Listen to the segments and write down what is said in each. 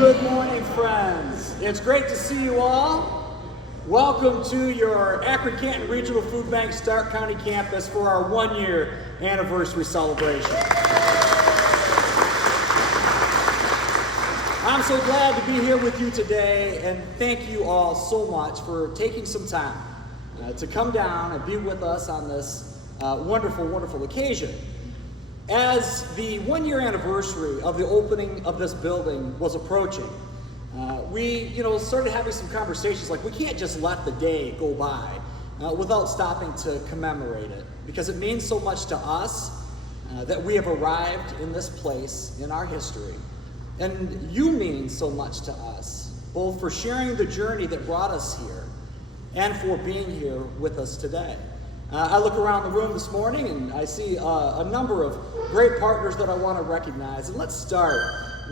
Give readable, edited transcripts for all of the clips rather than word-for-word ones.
Good morning, friends. It's great to see you all. Welcome to your Akron-Canton Regional Food Bank Stark County campus for our one-year anniversary celebration. I'm so glad to be here with you today, and thank you all so much for taking some time to come down and be with us on this wonderful, wonderful occasion. As the one-year anniversary of the opening of this building was approaching, we started having some conversations like we can't just let the day go by without stopping to commemorate it, because it means so much to us that we have arrived in this place in our history. And you mean so much to us, both for sharing the journey that brought us here and for being here with us today. I look around the room this morning and I see a number of great partners that I want to recognize. And let's start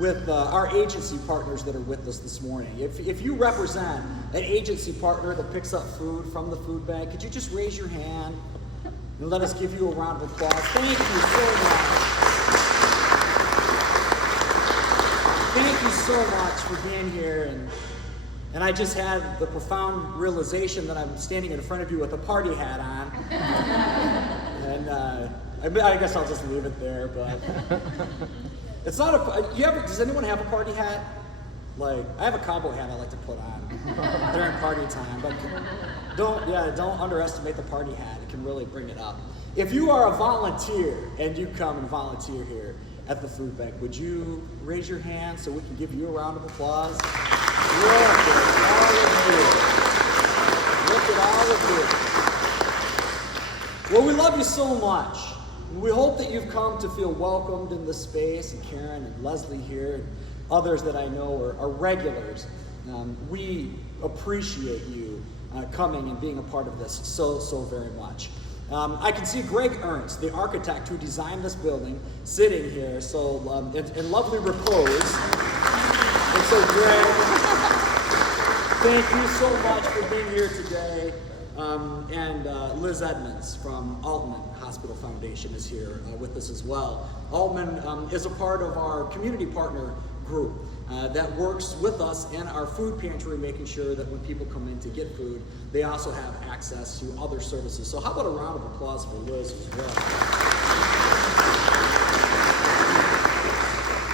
with our agency partners that are with us this morning. If you represent an agency partner that picks up food from the food bank, could you just raise your hand and let us give you a round of applause? Thank you so much. Thank you so much for being here. And I just had the profound realization that I'm standing in front of you with a party hat on. And I guess I'll just leave it there, but it's not does anyone have a party hat? Like, I have a cowboy hat I like to put on during party time, but don't underestimate the party hat. It can really bring it up. If you are a volunteer and you come and volunteer here at the food bank, would you raise your hand so we can give you a round of applause? Look at all of you. Well, we love you so much. We hope that you've come to feel welcomed in this space, and Karen and Leslie here, and others that I know are regulars. We appreciate you coming and being a part of this so very much. I can see Greg Ernst, the architect who designed this building, sitting here, in lovely repose. And so, Greg, thank you so much for being here today. And Liz Edmonds from Altman Hospital Foundation is here with us as well. Altman is a part of our community partner group that works with us in our food pantry, making sure that when people come in to get food, they also have access to other services. So how about a round of applause for Liz as well?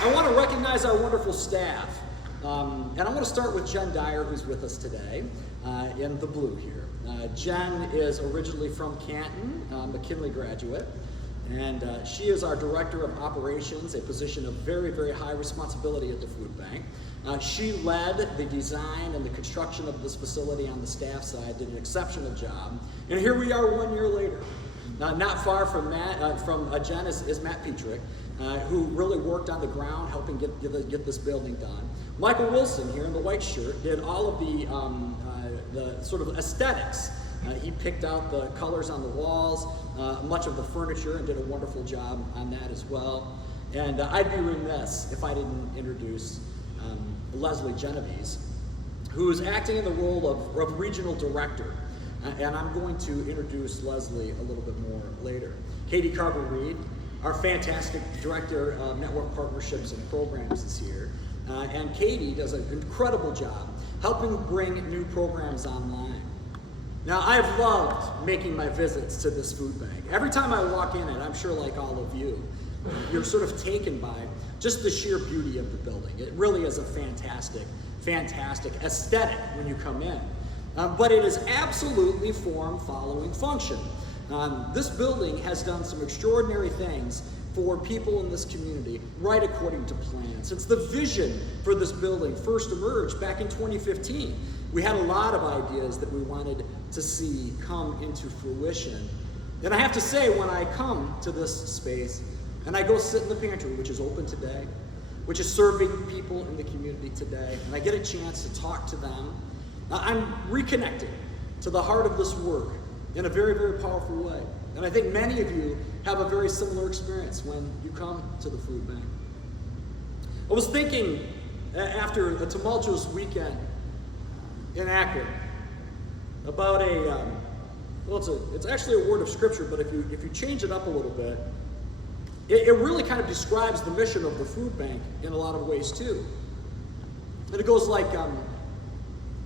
I want to recognize our wonderful staff. And I want to start with Jen Dyer, who's with us today in the blue here. Jen is originally from Canton, McKinley graduate, and she is our Director of Operations, a position of very high responsibility at the food bank. She led the design and the construction of this facility on the staff side, did an exceptional job, and here we are 1 year later. Not far from Jen is Matt Petrick, who really worked on the ground helping get this building done. Michael Wilson here in the white shirt did all of the sort of aesthetics. He picked out the colors on the walls, much of the furniture, and did a wonderful job on that as well. And I'd be remiss if I didn't introduce Leslie Genovese, who is acting in the role of regional director. And I'm going to introduce Leslie a little bit more later. Katie Carver-Reed, our fantastic Director of Network Partnerships and Programs, is here. And Katie does an incredible job helping bring new programs online. Now, I've loved making my visits to this food bank. Every time I walk in it, I'm sure like all of you, you're sort of taken by just the sheer beauty of the building. It really is a fantastic aesthetic when you come in. But it is absolutely form following function. This building has done some extraordinary things for people in this community right according to plan. Since the vision for this building first emerged back in 2015, we had a lot of ideas that we wanted to see come into fruition. And I have to say, when I come to this space and I go sit in the pantry, which is open today, which is serving people in the community today, and I get a chance to talk to them, I'm reconnecting to the heart of this work in a very powerful way. And I think many of you have a very similar experience when you come to the food bank. I was thinking after a tumultuous weekend in Akron about it's actually a word of scripture, but if you change it up a little bit, it really kind of describes the mission of the food bank in a lot of ways too. And it goes like,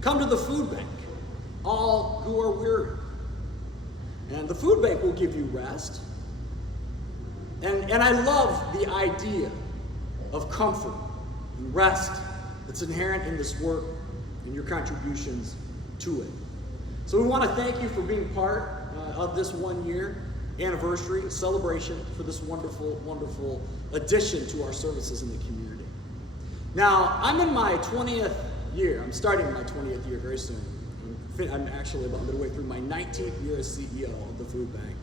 come to the food bank, all who are weary. And the food bank will give you rest. And I love the idea of comfort and rest that's inherent in this work and your contributions to it. So we want to thank you for being part of this 1-year anniversary celebration for this wonderful, wonderful addition to our services in the community. Now, I'm in my 20th year. I'm starting my 20th year very soon. I'm actually about midway through my 19th year as CEO of the food bank.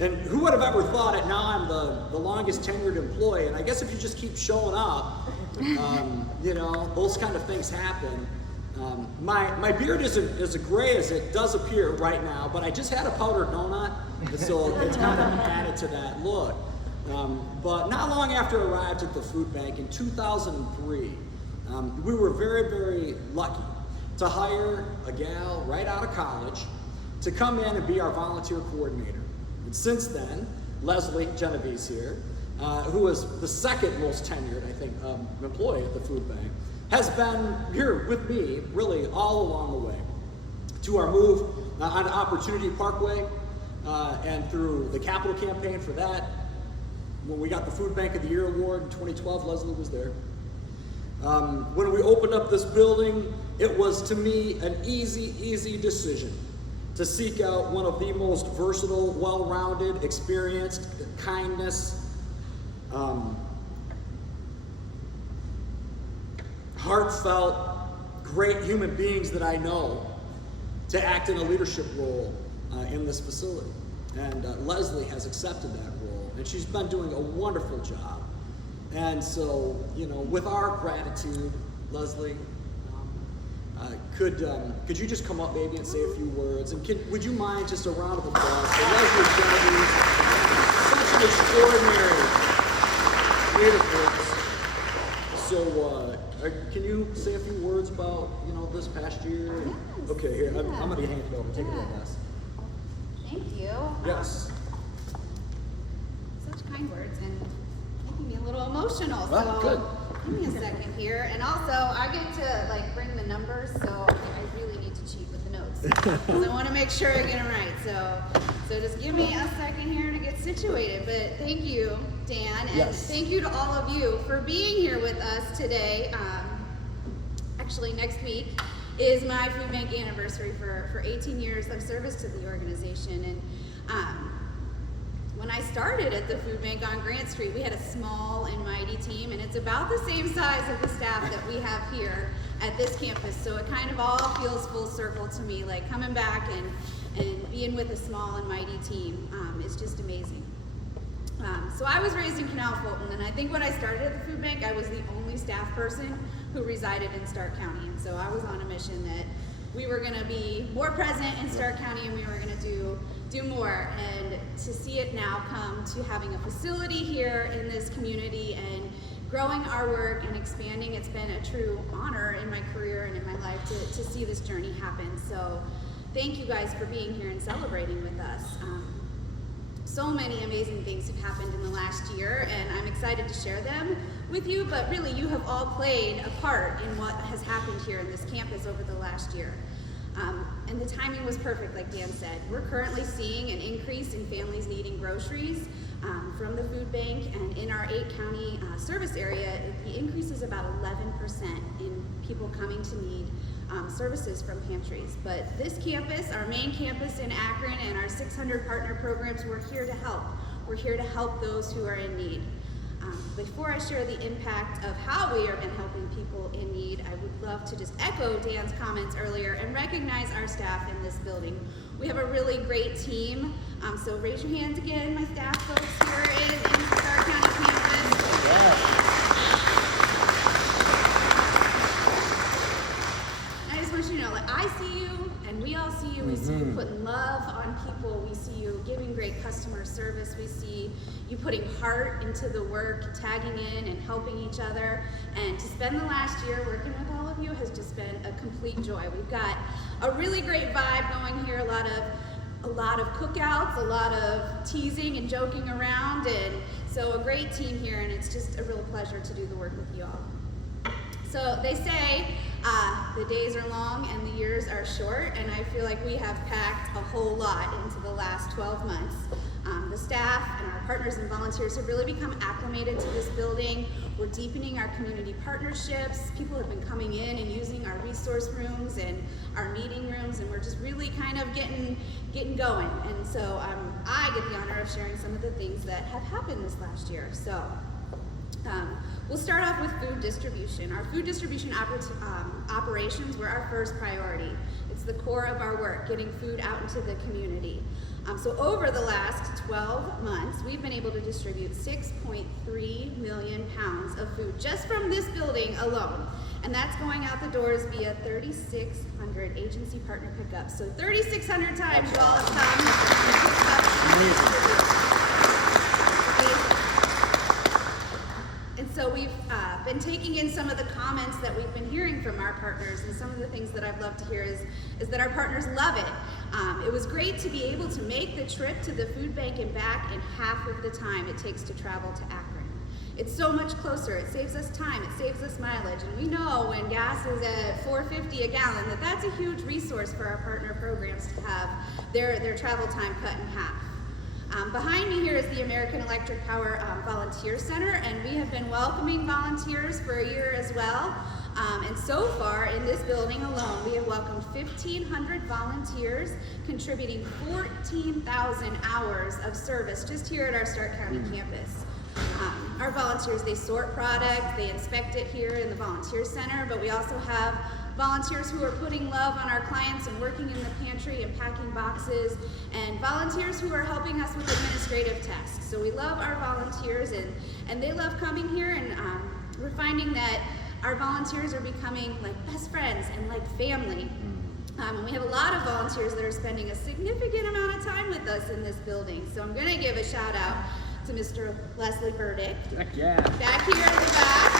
And who would have ever thought it? Now I'm the longest tenured employee, and I guess if you just keep showing up, those kind of things happen. My beard isn't as gray as it does appear right now, but I just had a powdered donut, and so it's kind of added to that look. But not long after I arrived at the food bank in 2003, we were very, very lucky to hire a gal right out of college to come in and be our volunteer coordinator. And since then, Leslie Genovese here, who is the second most tenured, I think, employee at the food bank, has been here with me really all along the way. To our move on Opportunity Parkway and through the capital campaign for that. When we got the Food Bank of the Year award in 2012, Leslie was there. When we opened up this building, it was to me an easy decision to seek out one of the most versatile, well-rounded, experienced, kindness, heartfelt, great human beings that I know to act in a leadership role in this facility. And Leslie has accepted that role, and she's been doing a wonderful job. And so, with our gratitude, Leslie, could you just come up maybe and say a few words? And would you mind just a round of applause for Leslie Genovese, such an extraordinary leader. So, can you say a few words about this past year? Yes. Okay, here I'm going to hand it over. Take it away, Les. Thank you. Yes. Such kind words and making me a little emotional. Well, good. Give me a second here. And also, I get to bring the numbers, so I really need to cheat with the notes because I want to make sure I get them right. So just give me a second here to get situated. But thank you, Dan, and thank you to all of you for being here with us today. Actually, next week is my food bank anniversary for 18 years of service to the organization. And when I started at the food bank on Grant Street, we had a small and mighty team, and it's about the same size of the staff that we have here at this campus. So it kind of all feels full circle to me, like coming back and being with a small and mighty team is just amazing. So I was raised in Canal Fulton, and I think when I started at the food bank, I was the only staff person who resided in Stark County. And so I was on a mission that we were going to be more present in Stark County, and we were going to do more. And to see it now come to having a facility here in this community and growing our work and expanding, it's been a true honor in my career and in my life to see this journey happen. So thank you guys for being here and celebrating with us. So many amazing things have happened in the last year, and I'm excited to share them with you, but really you have all played a part in what has happened here in this campus over the last year. And the timing was perfect, like Dan said. We're currently seeing an increase in families needing groceries from the food bank, and in our 8-county service area, the increase is about 11% in people coming to need services from pantries. But this campus, our main campus in Akron, and our 600 partner programs, we're here to help. We're here to help those who are in need. Before I share the impact of how we have been helping people in need, I would love to just echo Dan's comments earlier and recognize our staff in this building. We have a really great team, so raise your hands again, my staff folks here in the Stark County campus. Yeah. I just want you to know that I see you, and we all see you. We see you putting love on people. We see you giving great customer service. We see you putting heart into the work, tagging in and helping each other. And to spend the last year working with all of you has just been a complete joy. We've got a really great vibe going here, a lot of cookouts, a lot of teasing and joking around, and so a great team here, and it's just a real pleasure to do the work with you all. So they say the days are long and the years are short, and I feel like we have packed a whole lot into the last 12 months. The staff and our partners and volunteers have really become acclimated to this building. We're deepening our community partnerships. People have been coming in and using our resource rooms and our meeting rooms, and we're just really kind of getting going. And so I get the honor of sharing some of the things that have happened this last year. So we'll start off with food distribution. Our food distribution operations were our first priority. It's the core of our work, getting food out into the community. So over the last 12 months, we've been able to distribute 6.3 million pounds of food just from this building alone. And that's going out the doors via 3,600 agency partner pickups. So 3,600 times you all have come. And so we've been taking in some of the comments that we've been hearing from our partners, and some of the things that I've loved to hear is that our partners love it. It was great to be able to make the trip to the food bank and back in half of the time it takes to travel to Akron. It's so much closer. It saves us time. It saves us mileage. And we know when gas is at $4.50 a gallon that's a huge resource for our partner programs to have their travel time cut in half. Behind me here is the American Electric Power Volunteer Center, and we have been welcoming volunteers for a year as well. And so far in this building alone, we have welcomed 1,500 volunteers, contributing 14,000 hours of service just here at our Stark County campus. Our volunteers, they sort product, they inspect it here in the volunteer center, but we also have volunteers who are putting love on our clients and working in the pantry and packing boxes, and volunteers who are helping us with administrative tasks. So we love our volunteers, and they love coming here, and we're finding that our volunteers are becoming like best friends and like family. And we have a lot of volunteers that are spending a significant amount of time with us in this building. So I'm going to give a shout out to Mr. Leslie Burdick. Heck yeah. Back here in the back.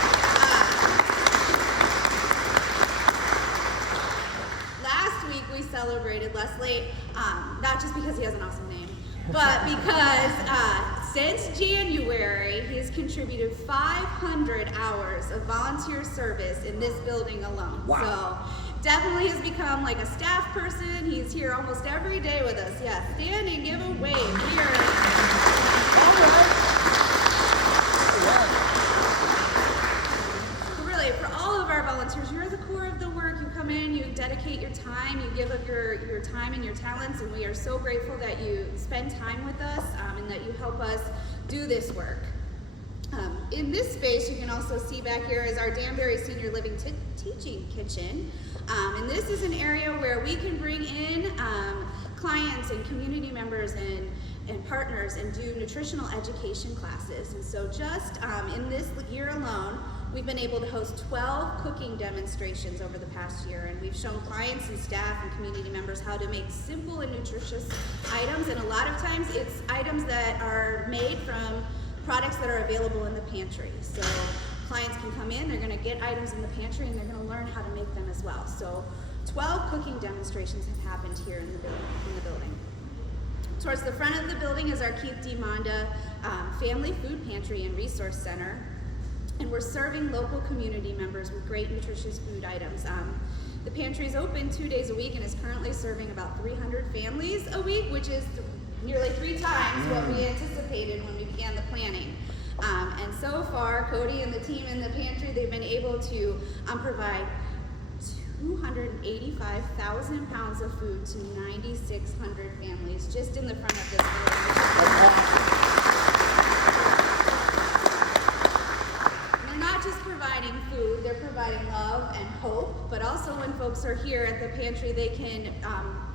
Last week we celebrated Leslie, not just because he has an awesome name, but because since January, he has contributed 500 hours of volunteer service in this building alone. Wow. So definitely has become like a staff person. He's here almost every day with us. Yeah, stand and give a wave. We are really, for all of our volunteers, you're the core of the work. You come in, you dedicate your time, you give up your time and your talents, and we are so grateful that you spend time with us and that you help us do this work. In this space, you can also see back here is our Danbury Senior Living Teaching Kitchen. And this is an area where we can bring in clients and community members and partners and do nutritional education classes. And so just in this year alone, we've been able to host 12 cooking demonstrations over the past year, and we've shown clients and staff and community members how to make simple and nutritious items, and a lot of times it's items that are made from products that are available in the pantry. So clients can come in, they're going to get items in the pantry, and they're going to learn how to make them as well. So 12 cooking demonstrations have happened here in the building. Towards the front of the building is our Keith D. Monda Family Food Pantry and Resource Center, and we're serving local community members with great nutritious food items. The pantry is open 2 days a week and is currently serving about 300 families a week, which is nearly 3 times what we anticipated when we began the planning. And so far, Cody and the team in the pantry, they've been able to provide 285,000 pounds of food to 9,600 families just in the front of this building. They're not just providing food, they're providing love and hope, but also when folks are here at the pantry, they can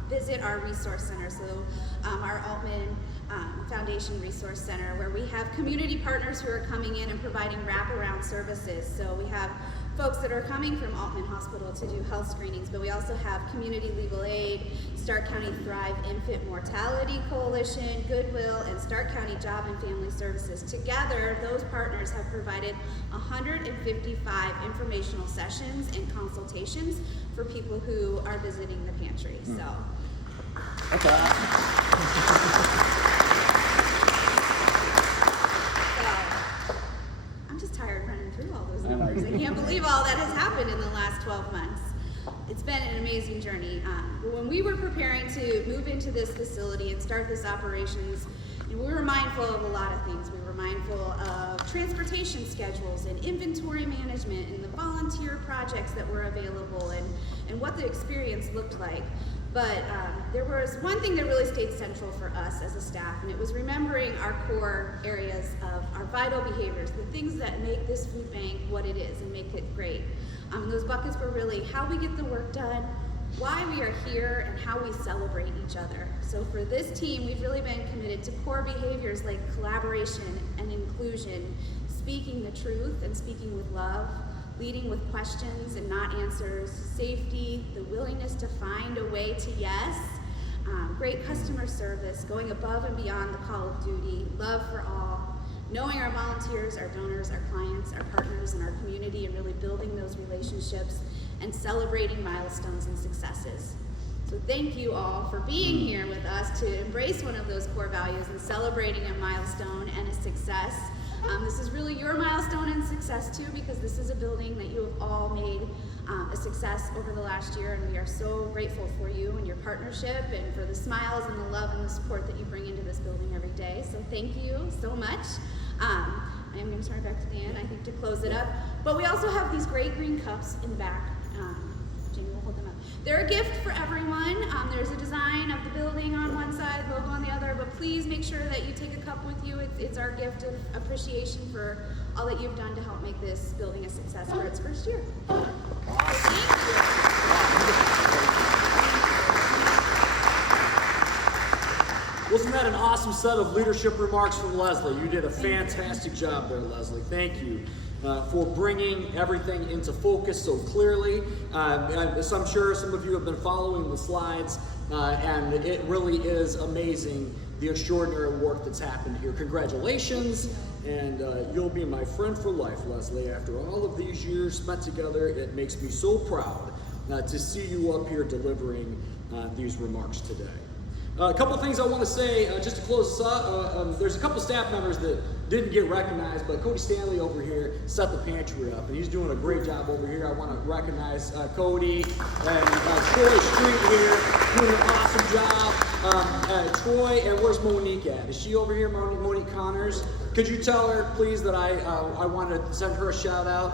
visit our resource center. So our Altman Foundation Resource Center, where we have community partners who are coming in and providing wraparound services. So we have folks that are coming from Altman Hospital to do health screenings, but we also have Community Legal Aid, Stark County Thrive Infant Mortality Coalition, Goodwill, and Stark County Job and Family Services. Together, those partners have provided 155 informational sessions and consultations for people who are visiting the pantry. So. That's awesome. I'm just tired running through all those numbers. I can't believe all that has happened in the last 12 months. It's been an amazing journey. When we were preparing to move into this facility and start this operations, we were mindful of a lot of things. We were mindful of transportation schedules and inventory management and the volunteer projects that were available and what the experience looked like. But there was one thing that really stayed central for us as a staff, and it was remembering our core areas of our vital behaviors, the things that make this food bank what it is and make it great. Those buckets were really how we get the work done, why we are here, and how we celebrate each other. So for this team, we've really been committed to core behaviors like collaboration and inclusion, speaking the truth and speaking with love, leading with questions and not answers, safety, the willingness to find a way to yes, great customer service, going above and beyond the call of duty, love for all, knowing our volunteers, our donors, our clients, our partners, and our community, and really building those relationships and celebrating milestones and successes. So thank you all for being here with us to embrace one of those core values and celebrating a milestone and a success. This is really your milestone and success too, because this is a building that you have all made a success over the last year, and we are so grateful for you and your partnership and for the smiles and the love and the support that you bring into this building every day. So thank you so much. I am going to turn it back to Dan, I think, to close it up. But we also have these great green cups in the back. Jimmy will hold them up. They're a gift for everyone. There's a design of the building on one side, logo on the other, but please make sure that you take a cup with you. It's our gift of appreciation for all that you've done to help make this building a success for its first year. Thank you. Wasn't that an awesome set of leadership remarks from Leslie? You did a fantastic job there, Leslie. Thank you for bringing everything into focus so clearly. As I'm sure some of you have been following the slides, and it really is amazing the extraordinary work that's happened here. Congratulations, and you'll be my friend for life, Leslie. After all of these years spent together, it makes me so proud to see you up here delivering these remarks today. A couple things I want to say just to close this up. There's a couple staff members that didn't get recognized, but Cody Stanley over here set the pantry up, and he's doing a great job over here. I want to recognize Cody and Troy Street here doing an awesome job. Troy, and where's Monique at? Is she over here, Monique Connors? Could you tell her, please, that I want to send her a shout out?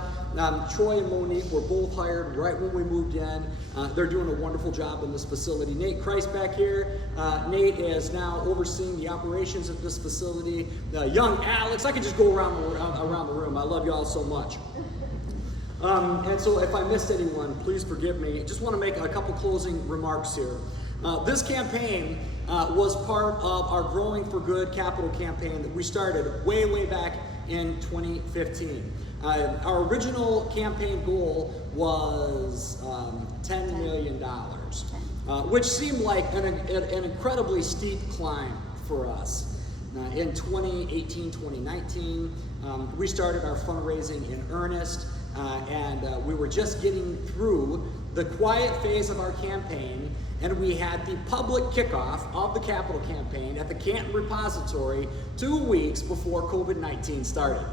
Troy and Monique were both hired right when we moved in. They're doing a wonderful job in this facility. Nate Christ back here. Nate is now overseeing the operations of this facility. Young Alex, I could just go around the room. I love you all so much. And so if I missed anyone, please forgive me. Just want to make a couple closing remarks here. This campaign was part of our Growing for Good capital campaign that we started way back in 2015. Our original campaign goal was $10 million, which seemed like an incredibly steep climb for us. In 2018, 2019, we started our fundraising in earnest, and we were just getting through the quiet phase of our campaign, and we had the public kickoff of the capital campaign at the Canton Repository 2 weeks before COVID-19 started.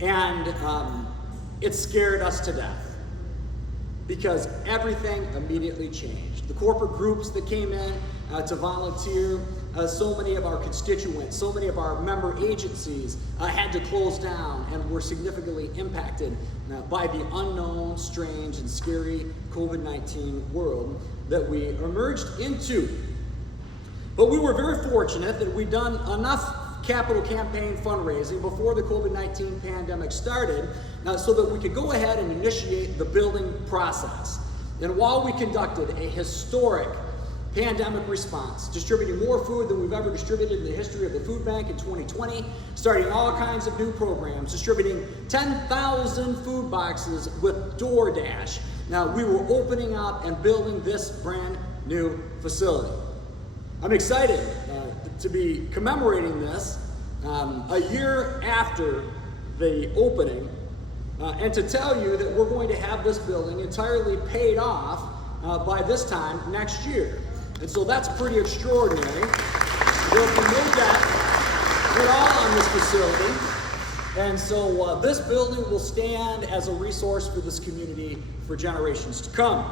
And it scared us to death because everything immediately changed. The corporate groups that came in to volunteer, so many of our constituents, so many of our member agencies had to close down and were significantly impacted by the unknown, strange, and scary COVID-19 world that we emerged into. But we were very fortunate that we'd done enough capital campaign fundraising before the COVID-19 pandemic started so that we could go ahead and initiate the building process. And while we conducted a historic pandemic response, distributing more food than we've ever distributed in the history of the food bank in 2020, starting all kinds of new programs, distributing 10,000 food boxes with DoorDash. Now, we were opening up and building this brand new facility. I'm excited to be commemorating this a year after the opening and to tell you that we're going to have this building entirely paid off by this time next year. And so that's pretty extraordinary. There'll be no debt at all on this facility. And so this building will stand as a resource for this community for generations to come.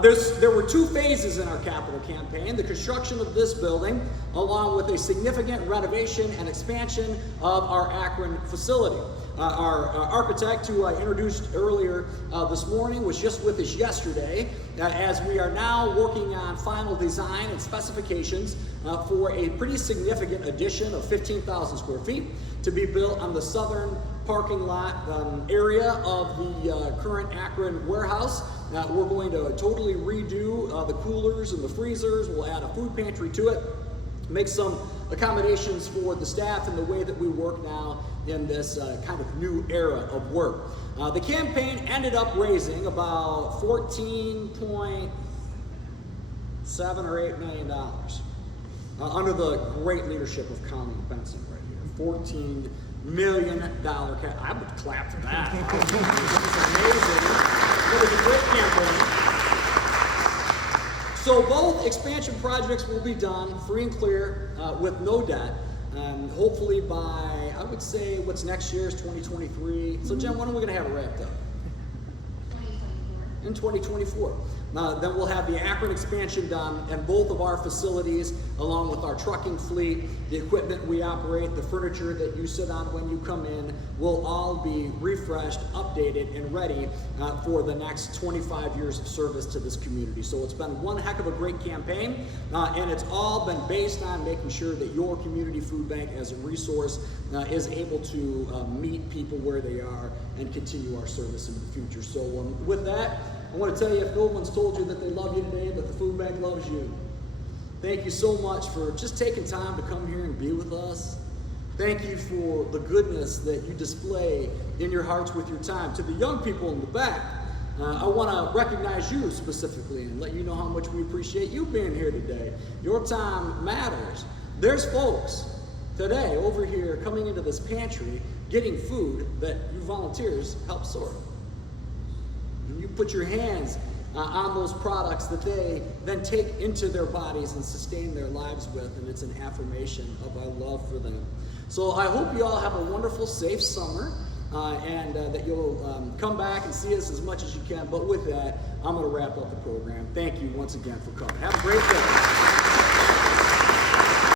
There were 2 phases in our capital campaign: the construction of this building, along with a significant renovation and expansion of our Akron facility. Our architect, who I introduced earlier this morning, was just with us yesterday, as we are now working on final design and specifications for a pretty significant addition of 15,000 square feet to be built on the southern parking lot area of the current Akron warehouse. We're going to totally redo the coolers and the freezers. We'll add a food pantry to it, make some accommodations for the staff and the way that we work now in this kind of new era of work. The campaign ended up raising about $14.7 or $8 million under the great leadership of Colin Benson right here. $14 million I would clap for that. This is amazing. It was a great campaign. So both expansion projects will be done free and clear with no debt. Hopefully by, I would say, what's next year is 2023. So Jen, when are we going to have it wrapped up? 2024. In 2024. Then we'll have the Akron expansion done, and both of our facilities, along with our trucking fleet, the equipment we operate, the furniture that you sit on when you come in, will all be refreshed, updated, and ready for the next 25 years of service to this community. So it's been one heck of a great campaign, and it's all been based on making sure that your community food bank as a resource is able to meet people where they are and continue our service in the future. So with that, I want to tell you, if no one's told you that they love you today, that the food bank loves you. Thank you so much for just taking time to come here and be with us. Thank you for the goodness that you display in your hearts with your time. To the young people in the back, I want to recognize you specifically and let you know how much we appreciate you being here today. Your time matters. There's folks today over here coming into this pantry getting food that you volunteers help sort. And you put your hands on those products that they then take into their bodies and sustain their lives with, and it's an affirmation of our love for them. So I hope you all have a wonderful, safe summer, and that you'll come back and see us as much as you can. But with that, I'm going to wrap up the program. Thank you once again for coming. Have a great day.